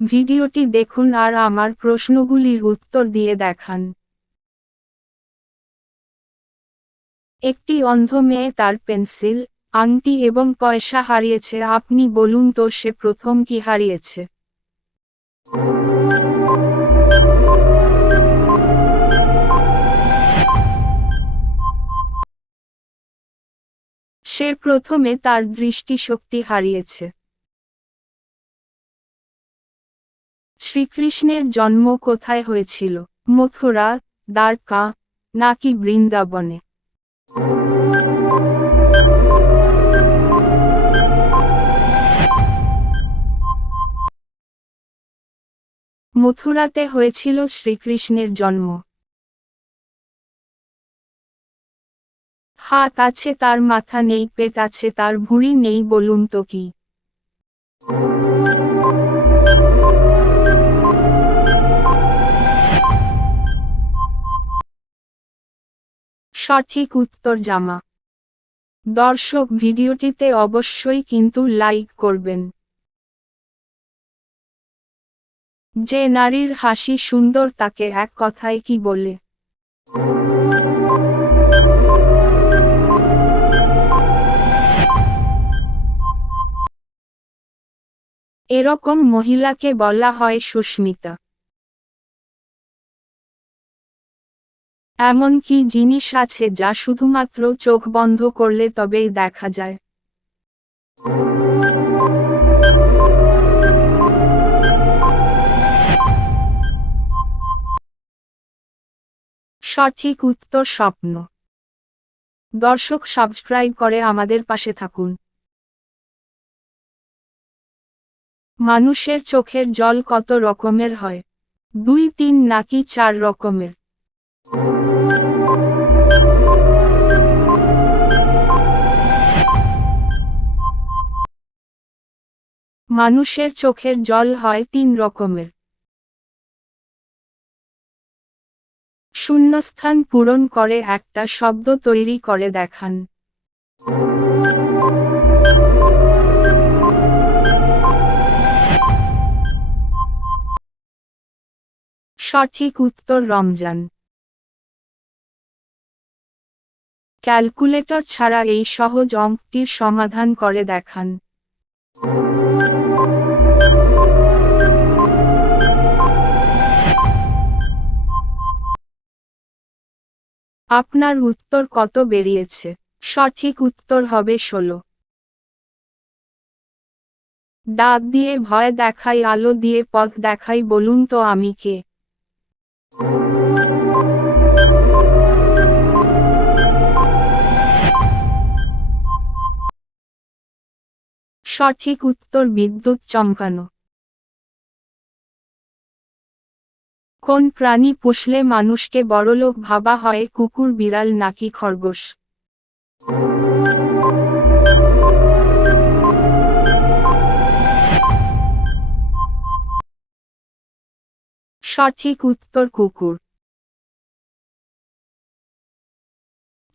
ভিডিওটি দেখুন আর আমার প্রশ্নগুলির উত্তর দিয়ে দেখান। একটি অন্ধ মেয়ে তার পেন্সিল, আংটি এবং পয়সা হারিয়েছে। আপনি বলুন তো সে প্রথম কি হারিয়েছে? সে প্রথমে তার দৃষ্টিশক্তি হারিয়েছে। শ্রীকৃষ্ণের জন্ম কোথায় হয়েছিল? মথুরা, দ্বারকা, নাকি বৃন্দাবনে? মথুরাতে হয়েছিল শ্রীকৃষ্ণের জন্ম। হাত আছে তার মাথা নেই, পেট আছে তার ভুঁড়ি নেই, বলুন তো কি? সঠিক উত্তর জামা। দর্শক, ভিডিওটিতে অবশ্যই কিন্তু লাইক করবেন। যে নারীর হাসি সুন্দর তাকে এক কথায় কি বলে? এরকম মহিলাকে বলা হয় সুস্মিতা। এমন কি জিনিস আছে যা শুধুমাত্র চোখ বন্ধ করলে তবেই দেখা যায়? সঠিক উত্তর স্বপ্ন। দর্শক, সাবস্ক্রাইব করে আমাদের পাশে থাকুন। মানুষের চোখের জল কত রকমের হয়? 2, 3 নাকি 4 রকমের? মানুষের চোখের জল হয় 3 রকমের। শূন্যস্থান পূরণ করে একটা শব্দ তৈরি করে দেখান। সঠিক উত্তর রমজান। ক্যালকুলেটর ছাড়া এই সহজ অঙ্কটির সমাধান করে দেখান। আপনার উত্তর কত বেরিয়েছে? সঠিক উত্তর হবে 16। দাঁত দিয়ে ভয় দেখাই, আলো দিয়ে পথ দেখাই, বলুন তো আমি কে? সঠিক উত্তর বিদ্যুৎ চমকানো। কোন প্রাণী পুষলে মানুষকে বড়লোক ভাবা হয়? কুকুর, বিড়াল নাকি খরগোশ? সঠিক উত্তর কুকুর।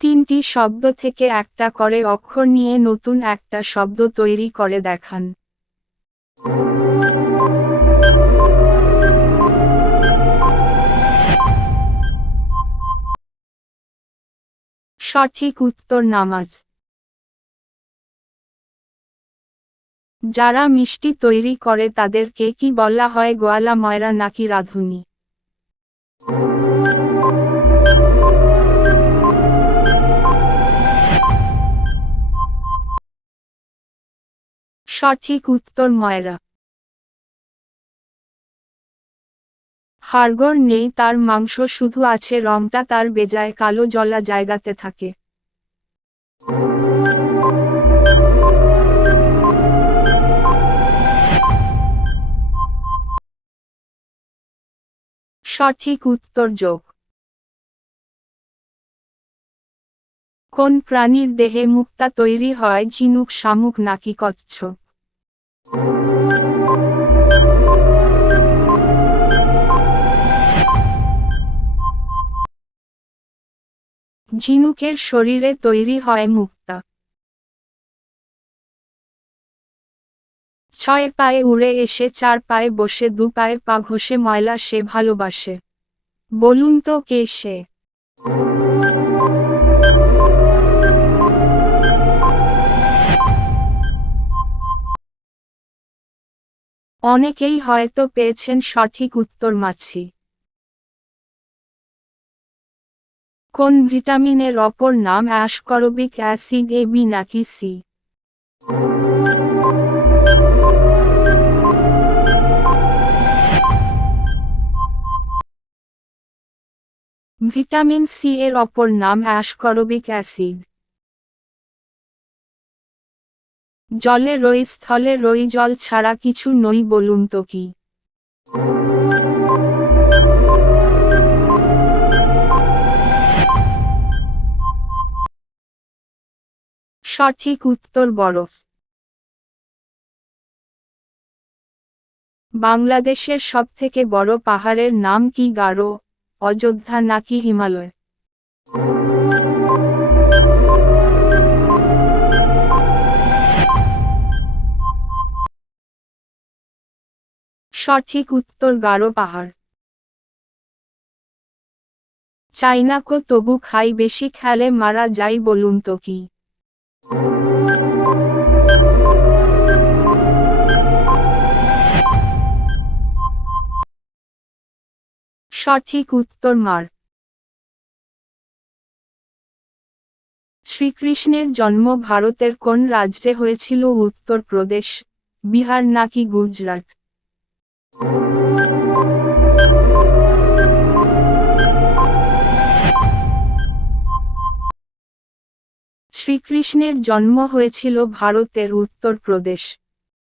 3টি শব্দ থেকে একটা করে অক্ষর নিয়ে নতুন একটা শব্দ তৈরি করে দেখান। সঠিক উত্তর নামাজ। যারা মিষ্টি তৈরি করে তাদেরকে কি বলা হয়? গোয়ালা, ময়রা নাকি রাঁধুনি? সঠিক উত্তর ময়রা। হাড়গোড় নেই তার, মাংস শুধু আছে, রংটা তার বেজায় কালো, জলা জায়গাতে থাকে। সঠিক উত্তর যোগ। কোন প্রাণীর দেহে মুক্তা তৈরি হয়? ঝিনুক, শামুক নাকি কচ্ছপ? ঝিনুকের শরীরে তৈরি হয় মুক্তা। ছয় পায়ে উড়ে এসে চার পায়ে বসে দু পায়ে পা ঘষে ময়লা সে ভালোবাসে। বলুন তো কে সে? অনেকেই হয়তো পেয়েছেন সঠিক উত্তর মাছি। কোন ভিটামিনের অপর নাম অ্যাসকরবিক অ্যাসিড, এ, বি নাকি সি? ভিটামিন সি এর অপর নাম অ্যাসকরবিক অ্যাসিড। জলে রই স্থলে রই, জল ছাড়া কিছু নই, বলুন তো কি? সঠিক উত্তর বরফ। বাংলাদেশের সবথেকে বড় পাহাড়ের নাম কি? গারো, অযোধ্যা নাকি হিমালয়? সঠিক উত্তর গারো পাহাড়। চাইনা কো তবু খাই, বেশি খেলে মারা যাই, বলুন তো কি? সঠিক উত্তর মার। শ্রীকৃষ্ণের জন্ম ভারতের কোন রাজ্যে হয়েছিল? উত্তরপ্রদেশ, বিহার নাকি গুজরাট? শ্রীকৃষ্ণের জন্ম হয়েছিল ভারতের উত্তরপ্রদেশ।